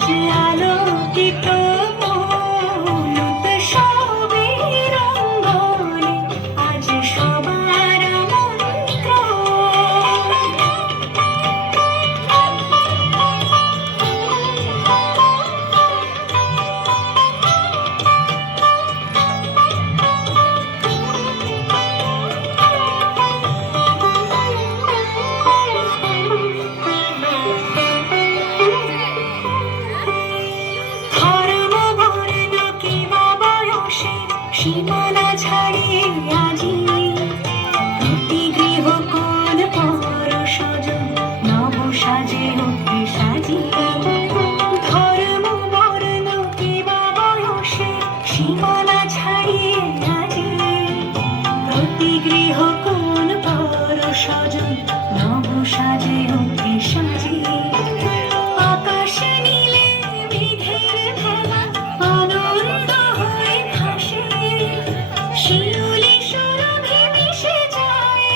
আজ আলোকিত মন উৎসবের অঙ্গনে, আজ সবার সীমানা ছাড়িয়ে আজি প্রতি গৃহ কোন পর সজন নব সাজে অতি সাজিয়ে, ধর্ম বর্ণ কিবা বয়সে সীমানা ছাড়িয়ে আজি প্রতি গৃহ কোন পর সজন নব সাজে অতি সাজিয়ে। আকাশে নীলে মেঘের ভেলা আনন্দ হয়ে ভাসে, শিউলি সুরভি মিশে যায়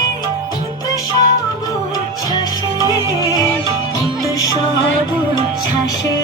উৎসব উচ্ছ্বাসে, উৎসব উচ্ছ্বাসে।